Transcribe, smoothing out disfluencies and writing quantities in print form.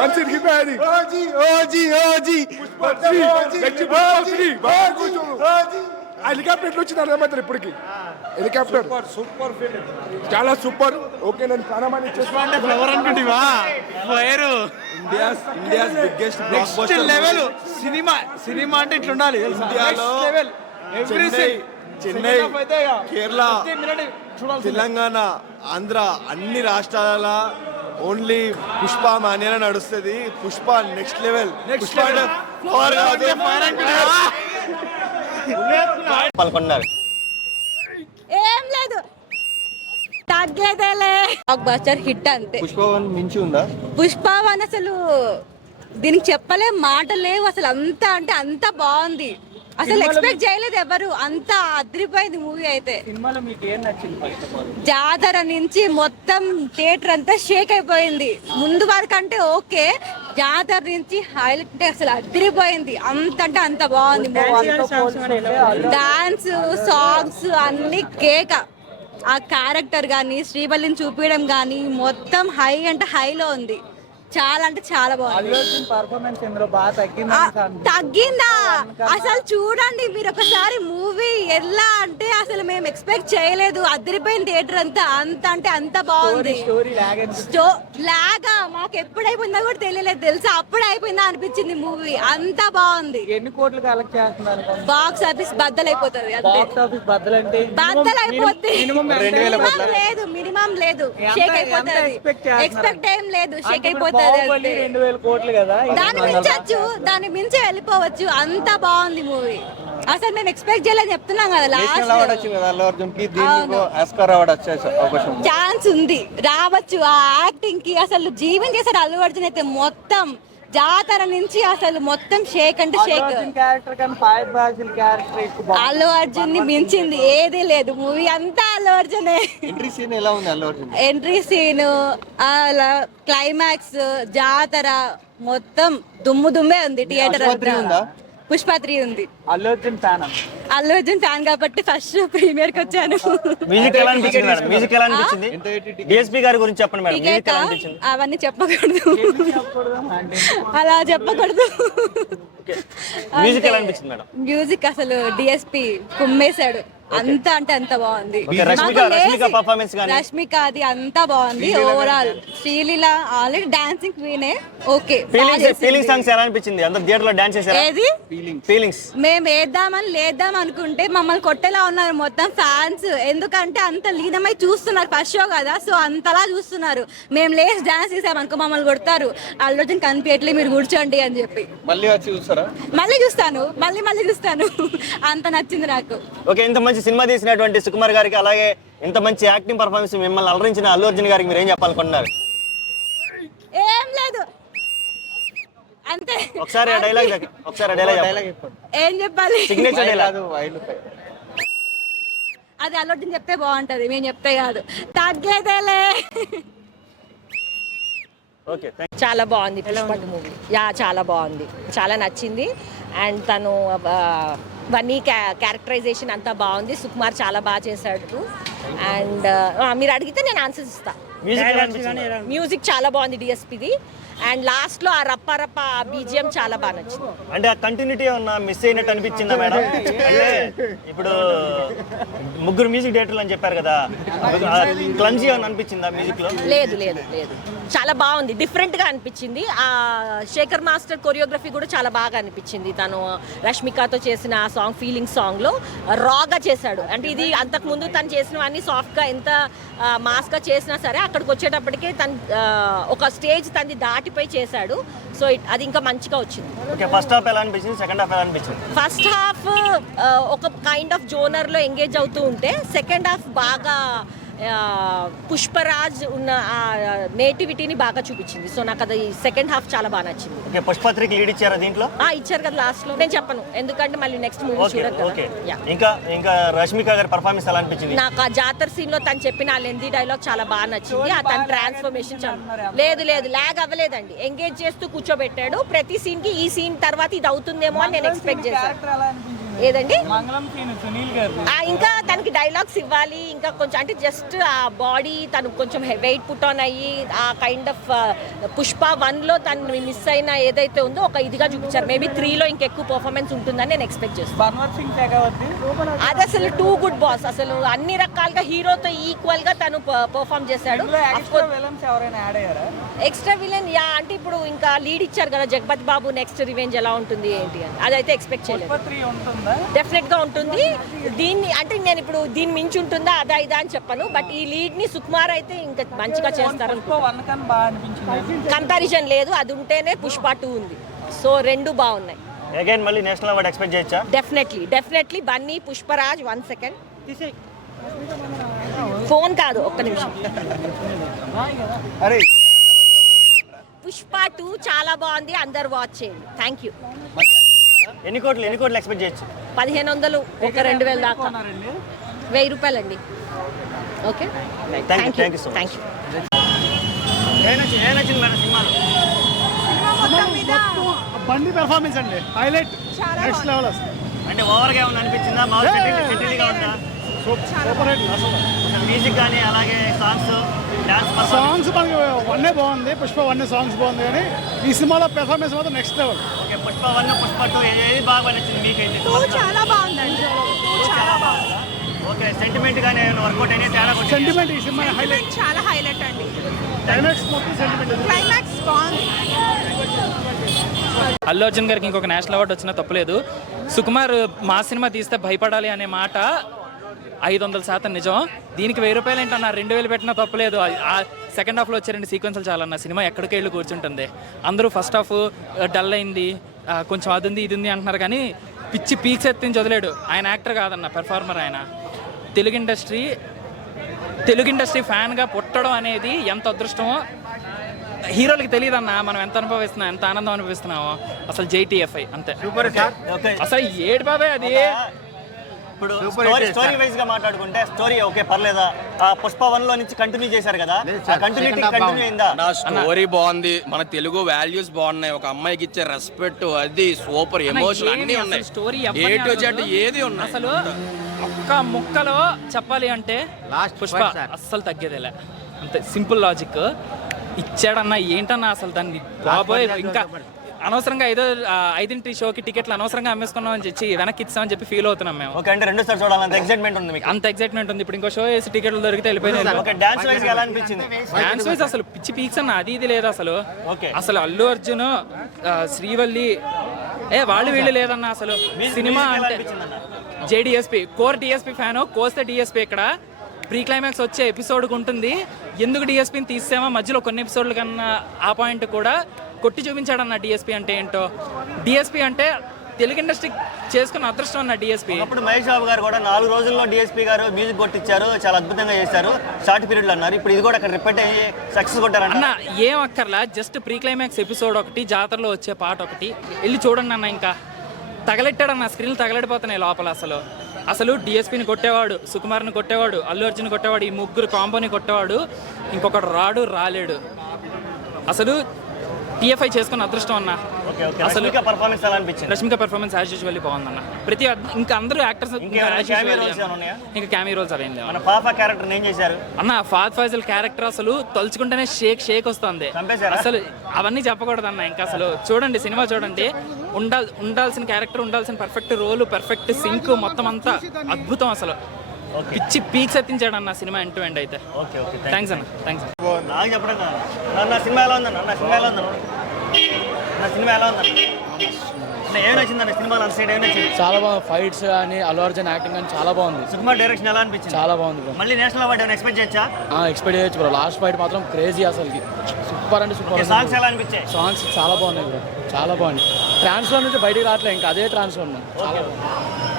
మంచి హితాది OG OG OG ఆ helicopter ఎట్లా వచ్చింది అర్థమవుతుంది ఇప్పటికి. Helicopter super film. చాలా సూపర్. ఓకే, నేను చాలా మంది అంటే ఫ్లవర్ అనుకుంటివా fire India's biggest next level cinema అంటే ఇట్లా ఉండాలి. ఇండియాలో చెన్నై, కేరళ, తెలంగాణ, ఆంధ్ర అన్ని రాష్ట్రాల ఓన్లీ పుష్ప మాన్యాల నడుస్తుంది. Pushpa next level. పాల్గొన్నారు. ఏం లేదు, తగ్గేదేలే. బ్లాక్ బస్టర్ హిట్ అంతే. పుష్ప మించి ఉందా? పుష్ప వన్ అసలు దీనికి చెప్పలేం, మాటలు లేవు అసలు. అంత అంటే అంత బాగుంది. అసలు ఎక్స్పెక్ట్ చేయలేదు ఎవరు, అంత అదిరిపోయింది మూవీ అయితే. సినిమాలో మీకు ఏం నచ్చింది? జాతర నుంచి మొత్తం థియేటర్ అంతా షేక్ అయిపోయింది. ముందు వరకు అంటే ఓకే, జాతర నుంచి హైలైట్ అసలు అదిరిపోయింది. అంత అంటే అంత బాగుంది. డాన్స్, సాంగ్స్ అన్ని కేక. ఆ క్యారెక్టర్ కానీ శ్రీవల్లిని చూపించడం కానీ మొత్తం హై అంటే హైలో ఉంది. చాలా అంటే చాలా బాగుంది. పర్ఫార్మెన్స్ ఇందులో బాగా తగ్గిందా? అసలు చూడండి మీరు ఒకసారి మూవీ ఎలా అంటే అసలు మేము ఎక్స్పెక్ట్ చేయలేదు. అదిరిపోయిన థియేటర్ అంతా. అంత అంటే అంత బాగుంది. లాగా మాకు ఎప్పుడు అయిపోయిందో కూడా తెలియలేదు తెలుసా. అప్పుడు అయిపోయిందా అనిపించింది మూవీ. అంత బాగుంది. ఎన్ని కోట్లు కలెక్ట్ చేస్తున్నారు? బాక్స్ ఆఫీస్ బద్దలైపోతుంది. బద్దలంటే బద్దలైపోద్ది. మినిమం లేదు, షేక్ అయిపోతుంది. ఎక్స్పెక్ట్ ఏం లేదు, షేక్ అయిపోతుంది. 2000 కోట్లు కదా, దాన్ని మించి వెళ్ళిపోవచ్చు. అంత బాగుంది మూవీ. అసలు మేము ఎక్స్పెక్ట్ చేయలేదు చెప్తున్నాం కదా. లాస్ట్ ఛాన్స్ ఉంది, రావచ్చు. ఆ యాక్టింగ్ కి అసలు జీవన్ చేశాడు అల్లు అర్జున్ అయితే. మొత్తం జాతర నుంచి అసలు మొత్తం షేక్ అంటే షేక్. అల్లు అర్జున్ ని మించింది ఏది లేదు. మూవీ అంతా అల్లు అర్జునే. ఎంట్రీ సీన్ ఎలా ఉంది Allu Arjun? Entry scene, climax, జాతర మొత్తం దుమ్మే ఉంది థియేటర్ అంతా. పుష్ప 3 ఉంది. అల్లు అర్జున్ ఫ్యాన్ కాబట్టి ఫస్ట్ ప్రీమియర్ కి వచ్చాను. మ్యూజిక్ ఎలా అనిపించింది మేడం? మ్యూజిక్ ఎలా అనిపించింది? డిఎస్పీ గారి గురించి చెప్పండి మేడం. మ్యూజిక్ ఎలా అనిపించింది? అవన్నీ చెప్పకూడదు, అలా చెప్పకూడదు. మ్యూజిక్ ఎలా అనిపించింది మేడం? మ్యూజిక్ అసలు డిఎస్పీ కుమ్మేశాడు. అంత అంటే అంత బాగుంది. రష్మిక అది అంతా బాగుంది. ఓవరాల్ శ్రీలీల ఆల్రెడీ డాన్సింగ్ క్వీనే. ఓకే, ఫీలింగ్ సాంగ్స్ ఎలా అనిపించింది? అందరూ థియేటర్ లో డాన్స్ చేశారా? ఏది ఫీలింగ్స్ మేము లేద్దాం అనుకుంటే మమ్మల్ని కొట్టేలా ఉన్నారు మొత్తం ఫ్యాన్స్. ఎందుకంటే అంత లీనమై చూస్తున్నారు. ఫస్ట్ షో కదా, సో అంతలా చూస్తున్నారు. మేము లేచి డాన్స్ చేసామనుకో మమ్మల్ని కొడతారు. అల్లు అర్జున్ కనిపించట్లే, మీరు కూర్చోండి అని చెప్పి. మళ్ళీ చూస్తాను. మళ్ళీ చూస్తాను. అంత నచ్చింది నాకు. ఓకే, ఇంత మంచి సినిమా తీసినటువంటి సుకుమార్ గారికి, అలాగే ఇంత మంచి యాక్టింగ్ పర్ఫార్మెన్స్ మిమ్మల్ని అలరించిన అల్లు అర్జున్ గారికి మీరు ఏం చెప్పాలనుకుంటున్నారు? ఏం లేదు, అంతే. ఒకసారి డైలాగ్ ఏం చెప్పాలి? Signature dialogue. అది అల్లు అర్జున్ చెప్తే బాగుంటది, మేము చెప్తే కాదు. తగ్గేదేలే. ఓకే, చాలా బాగుంది పుష్ప మూవీ. చాలా బాగుంది, చాలా నచ్చింది. అండ్ తను వన్నీ క్యారెక్టరైజేషన్ అంతా బాగుంది. సుకుమార్ చాలా బాగా చేశాడు. అండ్ మీరు అడిగితే నేను ఆన్సర్స్ ఇస్తా. మ్యూజిక్ చాలా బాగుంది డిఎస్పీది. అండ్ లాస్ట్ లో ఆ రప్ప బీజిఎం చాలా బాగా నచ్చింది. అంటే ఆ కంటిన్యూటీ ఏమన్నా మిస్ అయినట్టు అనిపించిందా మేడం? అంటే ఇప్పుడు ముగ్గురు మ్యూజిక్ డైరెక్టర్లు అని చెప్పారు కదా, క్లమ్జీ అని అనిపించిందా మ్యూజిక్ లో? లేదు, చాలా బాగుంది, డిఫరెంట్ గా అనిపించింది. ఆ శేఖర్ మాస్టర్ కొరియోగ్రఫీ కూడా చాలా బాగా అనిపించింది. తను రష్మికతో చేసిన ఆ సాంగ్, ఫీలింగ్ సాంగ్ లో రాగా చేశాడు. అంటే ఇది అంతకు ముందు తను చేసినవన్నీ సాఫ్ట్ గా, ఎంత మాస్ గా చేసినా సరే అక్కడికి వచ్చేటప్పటికే తను ఒక స్టేజ్ తనది దాటిపై చేశాడు. సో అది ఇంకా మంచిగా వచ్చింది. ఓకే, ఫస్ట్ హాఫ్ ఎలా అనిపించింది? సెకండ్ హాఫ్ ఎలా అనిపించింది? ఫస్ట్ హాఫ్ ఒక కైండ్ ఆఫ్ జోనర్ లో ఎంగేజ్ అవుతూ ఉంటే, సెకండ్ హాఫ్ బాగా పుష్పరాజ్ ఉన్న ఆ నేటివిటీని బాగా చూపించింది. సో నాకు అది సెకండ్ హాఫ్ చాలా బాగా నచ్చింది. ఓకే, పుష్ప 3కి లీడ్ ఇచ్చారా దీంట్లో? ఇచ్చారు కదా లాస్ట్ లో. నేను చెప్పను ఎందుకంటే మళ్ళీ నెక్స్ట్ మూవీ చూడదు. ఓకే, ఇంకా రష్మిక గారి పర్ఫార్మెన్స్ ఎలా అనిపించింది? నాకు ఆ జాతర సీన్ లో తను చెప్పిన ఆ లెందీ డైలాగ్ చాలా బాగా నచ్చింది. ఆ తన ట్రాన్స్ఫర్మేషన్ లేదు లాగ్ అవ్వలేదండి. ఎంగేజ్ చేస్తూ కూర్చోబెట్టాడు. ప్రతి సీన్ కి ఈ సీన్ తర్వాత ఇది అవుతుందేమో అని నేను ఎక్స్పెక్ట్ చేశాను. ఏదండి మంగళం సీన్ సునీల్ గారు ఇంకా తనకి డైలాగ్స్ ఇవ్వాలి, ఇంకా కొంచెం అంటే జస్ట్ ఆ బాడీ తను కొంచెం వెయిట్ పుట్ ఆన్ అయ్యి ఆ కైండ్ ఆఫ్ పుష్ప 1లో తను మిస్ అయిన ఏదైతే ఉందో ఒక ఇదిగా చూపించారు. మేబీ 3లో ఇంకెక్కువ పర్ఫార్మెన్స్ ఉంటుందని నేను ఎక్స్పెక్ట్ చేస్తాను. బన్వర్ సింగ్ చక్రవర్తి అది అసలు టూ గుడ్ బాస్, అసలు అన్ని రకాలుగా హీరోతో ఈక్వల్ గా తను పర్ఫార్మ్ చేశాడు. ఎక్స్ట్రా విలన్స్ ఎవరైనా యాడ్ అయ్యారా? ఎక్స్ట్రా విలన్ అంటే ఇప్పుడు ఇంకా లీడ్ ఇచ్చారు కదా జగపతి బాబు, నెక్స్ట్ రివెంజ్ ఎలా ఉంటుంది ఏంటి అని అదైతే ఎక్స్పెక్ట్ చేయలేదు. 3 ఉంటుందా? డెఫినెట్ గా ఉంటుంది. దీన్ని అంటే నేను ఇప్పుడు దీన్ని మించి ఉంటుందా అదా ఇదా అని చెప్పను, బట్ ఈ లీడ్ ని సుకుమార్ అయితే ఇంకా మంచిగా చేస్తారు. పుష్ప 1 కన్నా బాగా అనిపించింది. కంపారిజన్ లేదు, అది ఉంటేనే పుష్ప 2 ఉంది. సో రెండు బాగున్నాయి. అగైన్ మళ్ళీ నేషనల్ అవార్డు ఎక్స్పెక్ట్ చేయొచ్చా? Definitely Bunny Pushparaj 1 second phone కాదు ఒక్క నిమిషం. పుష్ప 2 చాలా బాగుంది, అందరు వాచ్ చేయండి. Thank you. ఎన్ని కోట్లు ఎక్స్పెక్ట్ చేయొచ్చు? 1500 ఒక 2000 దాకా. 1000 రూపాయలండి. Okay thank you so much. Thank you. ఏం నచ్చింది మేడం సినిమాలో? బండి పెర్ఫార్మెన్స్ అండి హైలైట్ నెక్స్ట్ లెవెల్ అసలు. అంటే ఓవర్గా ఏమన్నా అనిపించిందా? మామూలు సెటిల్గా ఉందా? సూపర్ హిట్ అసలు. మ్యూజిక్ కానీ అలాగే సాంగ్స్ డాన్స్ సాంగ్స్ మనకి వన్నే బాగుంది, పుష్ప 1 సాంగ్స్ బాగుంది, కానీ ఈ సినిమాలో పెర్ఫార్మెన్స్ మాత్రం next level. Okay, Pushpa 1 Pushpa 2 ఏది బాగా నచ్చింది మీకైతే? చాలా బాగుందండి. చాలా బాగుంది. ఓకే, సెంటిమెంట్ కానీ వర్కౌట్ అయినా తేడా కొట్టిందా? సెంటిమెంట్ ఈ సినిమా హైలైట్. చాలా హైలైట్ అండి. క్లైమాక్స్ మొత్తం సెంటిమెంట్. క్లైమాక్స్ బాగుంది. అల్లు అర్జున్ గారికి ఇంకొక నేషనల్ అవార్డు వచ్చినా తప్పలేదు. సుకుమార్ మా సినిమా తీస్తే భయపడాలి అనే మాట 500% నిజం. దీనికి 1000 రూపాయలు ఏంటన్నా 2000 పెట్టినా తప్పలేదు. ఆ సెకండ్ హాఫ్లో వచ్చే 2 సీక్వెన్స్లు చాలన్న సినిమా ఎక్కడికి వెళ్ళి కూర్చుంటుంది. అందరూ ఫస్ట్ హాఫ్ డల్ అయింది, కొంచెం అది ఉంది ఇది ఉంది అంటున్నారు, కానీ పిచ్చి పీక్స్ ఎత్తించి వదిలేడు. ఆయన యాక్టర్ కాదన్న, పెర్ఫార్మర్ ఆయన. తెలుగు ఇండస్ట్రీ ఫ్యాన్గా పుట్టడం అనేది ఎంత అదృష్టమో హీరోలకి తెలియదన్నా. మనం ఎంత అనుభవిస్తున్నాం, ఎంత ఆనందం అనుభవిస్తున్నామో. అసలు JTFI అంతే. అసలు ఏడు బాబాయ్ అది. ఇప్పుడు స్టోరీ వైజ్ గా మాట్లాడుకుంటే స్టోరీ ఓకే పర్లేదా? ఆ పుష్ప 1లో నుంచి కంటిన్యూ చేశారు కదా, ఆ కంటిన్యూ అయిందా? నా స్టోరీ బాగుంది, మన తెలుగు వాల్యూస్ బాగున్నాయి, ఒక అమ్మాయికి ఇచ్చే రెస్పెక్ట్ అది సూపర్, ఎమోషన్ అన్ని ఉన్నాయి, స్టోరీ ఏ టు జెడ్ ఏది ఉన్నాయి. అసలు ఒక్క ముక్కలో చెప్పాలి అంటే పుష్ప అస్సలు తగ్గేదేలే. అంతే సింపుల్ లాజిక్ ఇచ్చాడన్నా. ఏంటన్నా అసలు దాన్ని బాబోయ్, ఇంకా అనవసరంగా 5 షోకి టికెట్లు అనవసరంగా అమ్మేసుకున్నాం అని చెప్పి వెనక్కి ఇచ్చామని చెప్పి ఫీల్ అవుతున్నాం మేము. ఓకే, అంటే 2 సార్లు చూడాలంత ఎక్సైట్మెంట్ ఉంది మీకు? అంత ఎక్సైట్మెంట్ ఉంది. ఇప్పుడు ఇంకో షో వేసి టికెట్లు దొరికితే వెళ్ళిపోయింది. ఓకే, డాన్స్ వైజ్ ఎలా అనిపించింది? డాన్స్ వైజ్ అసలు పిచ్చి పీక్స్ అన్న, అది ఇది లేదు అసలు. అసలు అల్లు అర్జున్, శ్రీవల్లి వాళ్ళు వీళ్ళు లేదన్న. అసలు సినిమా అంటే JDSP కోర్ DSP ఫ్యాను, కోస్తే DSP ఇక్కడ ప్రీ క్లైమాక్స్ వచ్చే ఎపిసోడ్కి ఉంటుంది. ఎందుకు DSPని తీసామో మధ్యలో కొన్ని ఎపిసోడ్ల కన్నా ఆ పాయింట్ కూడా కొట్టి చూపించాడన్న. DSP అంటే ఏంటో, DSP అంటే తెలుగు ఇండస్ట్రీ చేసుకున్న అదృష్టం అన్న DSP. అప్పుడు మహేష్ బాబు గారు కూడా 4 రోజుల్లో DSP గారు మ్యూజిక్ కొట్టించారు, చాలా అద్భుతంగా చేశారు, షార్ట్ పీరియడ్లో అన్నారు. ఇప్పుడు ఇది కూడా అక్కడ రిపీట్ అయ్యి సక్సెస్ కొట్టారన్న. అన్న ఏం అక్కర్లా, జస్ట్ ప్రీ క్లైమాక్స్ ఎపిసోడ్ ఒకటి, జాతరలో వచ్చే పాట ఒకటి వెళ్ళి చూడండి అన్న. ఇంకా తగలెట్టాడన్న, స్క్రీన్లు తగలడిపోతున్నాయి లోపల. అసలు DSPని కొట్టేవాడు, సుకుమార్ని కొట్టేవాడు, అల్లు అర్జున్ కొట్టేవాడు, ఈ ముగ్గురు కాంబోని కొట్టేవాడు ఇంకొకటి రాలేడు. అసలు TFI చేసుకున్న అదృష్టం అన్న. అసలు పర్ఫార్మెన్స్ ఎలా అనిపించింది? రష్మిక పర్ఫార్మెన్స్ యాజ్ యూజువల్లీ బాగుందన్న. ఇంకా అందరూ యాక్టర్స్ ఇంకా క్యామియో రోల్స్ అవేం లేవు. క్యారెక్టర్ ఏం చేశారు అన్న? ఫాద్ ఫైజల్ క్యారెక్టర్ అసలు తలుచుకుంటేనే షేక్ వస్తుంది. అసలు అవన్నీ చెప్పకూడదన్న. ఇంకా అసలు చూడండి, సినిమా చూడండి. ఉండాల్సిన క్యారెక్టర్, ఉండాల్సిన పర్ఫెక్ట్ రోల్, పర్ఫెక్ట్ సింక్ మొత్తం అంతా అద్భుతం. అసలు పిచ్చి పీక్స్ ఎత్తించాడు అన్న సినిమా ఎండ్ టు ఎండ్ అయితే. థ్యాంక్స్ అన్న, థ్యాంక్స్. నాకు చెప్పడం నా సినిమా ఎలా ఉందన్న? నా సినిమా ఎలా ఉందన్న? ఏం నచ్చిందన్న సినిమాలో? సైడ్ ఏం నచ్చింది? చాలా బాగుంది. ఫైట్స్ కానీ అల్లు అర్జున్ యాక్టింగ్ కానీ చాలా బాగుంది. సుకుమార్ డైరెక్షన్ ఎలా అనిపించింది? చాలా బాగుంది బ్రో. మళ్ళీ నేషనల్ అవార్డు ఏమైనా ఎక్స్పెక్ట్ చేయొచ్చా? ఎక్స్పెక్ట్ చేయొచ్చు బ్రో. లాస్ట్ ఫైట్ మాత్రం క్రేజీ, అసలు సూపర్ అంటే సూపర్. సాంగ్స్ ఎలా అనిపించాయి? సాంగ్స్ చాలా బాగున్నాయి బ్రో, చాలా బాగుంది. ట్రాన్స్ఫర్ నుంచి బయటికి రావట్లేదు, ఇంకా అదే ట్రాన్స్ఫర్. చాలా బాగుంది.